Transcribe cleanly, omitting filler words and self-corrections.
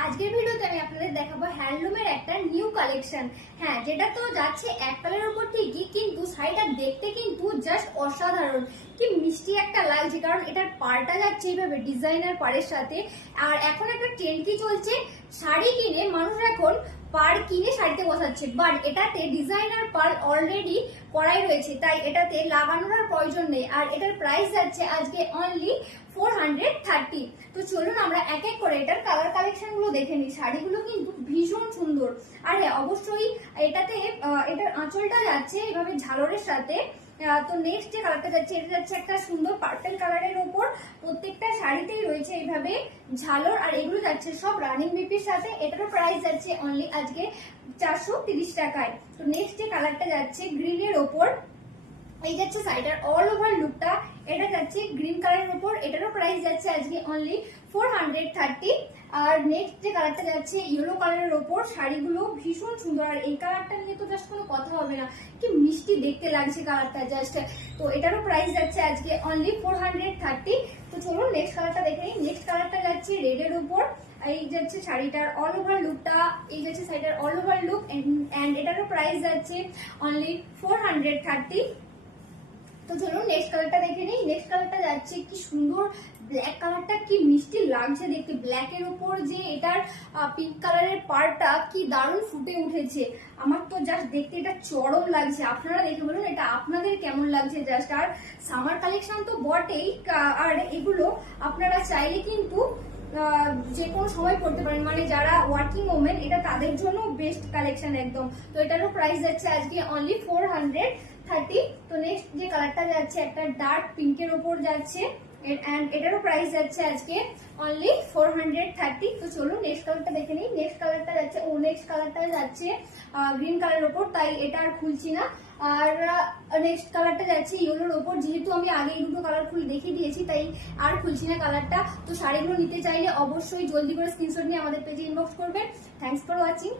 আজকের ভিডিওতে আমি আপনাদের দেখাবো হ্যান্ডলুমের একটা নিউ কালেকশন। হ্যাঁ, যেটা তো যাচ্ছে এক কালারের উপর ঠিকই, কিন্তু শাড়িটা দেখতে কিন্তু জাস্ট অসাধারণ। কি মিষ্টি একটা লাগছে, কারণ এটার পাড়টা যাচ্ছে এইভাবে ডিজাইনার পাড়ের সাথে। আর এখন একটা ট্রেন্ড কি চলছে, শাড়ি কিনে মানুষ এখন পাড় কিনে শাড়িতে বসাচ্ছে, বাট এটাতে ডিজাইনার পাড় অলরেডি করাই রয়েছে, তাই এটাতে লাগানোর আর প্রয়োজন নেই। আর এটার প্রাইস যাচ্ছে আজকে অনলি 430। তো চলুন আমরা এক এক করে এটার কালার কালেকশন গুলো দেখে নিই। শাড়িগুলো কিন্তু ভীষণ সুন্দর। আর হ্যাঁ, অবশ্যই এটাতে এটার আঁচলটা যাচ্ছে এভাবে ঝালরের সাথে। তো নেক্সট যে কালারটা যাচ্ছে, এটা যাচ্ছে একটা সুন্দর পার্পল কালারের ওপর। প্রত্যেকটা শাড়িতেই রয়েছে এইভাবে ঝালর, আর এগুলো যাচ্ছে সব রানিং বিপির সাথে। এটারও প্রাইস যাচ্ছে অনলি আজকে 430 টাকায়। তো নেক্সট যে কালারটা যাচ্ছে গ্রিনের ওপর, এই যাচ্ছে শাড়িটার অল ওভার লুকটা। এটা যাচ্ছে গ্রিন কালারের উপর, এটারও প্রাইস যাচ্ছে আজকে অনলি 430। আর নেক্সট যে কালারটা যাচ্ছে ইয়েলো কালারের উপর, শাড়িগুলো ভীষণ সুন্দর। আর এই কালারটা নিয়ে তো জাস্ট কোনো কথা হবে না, কি মিষ্টি দেখতে লাগছে কালারটা জাস্ট। তো এটারও প্রাইস যাচ্ছে আজকে অনলি 430। তো চলুন নেক্সট কালারটা দেখে নিই। নেক্সট কালারটা যাচ্ছে রেডের উপর, এই যাচ্ছে শাড়িটার অল ওভার লুকটা। এই যাচ্ছে শাড়িটার অল ওভার লুক, এন্ড এটারও প্রাইস যাচ্ছে অনলি 430। তো চলুন নেক্সট কালারটা দেখে নিই। নেক্সট কালারটা যাচ্ছে কি সুন্দর ব্ল্যাক কালারটা, কি মিষ্টি লাগছে দেখতে। ব্ল্যাকের উপর যে এটার পিঙ্ক কালারের পাড়টা কি দারুণ ফুটে উঠেছে। আমার তো জাস্ট দেখতে এটা চরম লাগছে। আপনারা দেখে বলুন এটা আপনাদের কেমন লাগছে জাস্ট। আর সামার কালেকশন তো বটেই, আর এগুলো আপনারা চাইলে কিন্তু যে কোনো সময় পড়তে পারেন, মানে যারা ওয়ার্কিং ওমেন এটা তাদের জন্য বেস্ট কালেকশন একদম। তো এটারও প্রাইস যাচ্ছে আজকে অনলি 430। তো নেক্সট যে কালারটা যাচ্ছে একটা ডার্ক পিঙ্কের ওপর যাচ্ছে, এন্ড এটারও প্রাইস যাচ্ছে আজকে অনলি 430। তো চলুন নেক্সট কালারটা দেখে নিই। নেক্সট কালারটা যাচ্ছে নেক্সট কালারটা যাচ্ছে গ্রিন কালারের ওপর, তাই এটা আর খুলছি না। আর নেক্সট কালারটা যাচ্ছে ইয়েলোর ওপর, যেহেতু আমি আগে এই দুটো কালার খুলে দেখিয়ে দিয়েছি তাই আর খুলছি না কালারটা। তো শাড়িগুলো নিতে চাইলে অবশ্যই জলদি করে স্ক্রিনশট নিয়ে আমাদের পেজে ইনবক্স করবেন। Thanks for watching.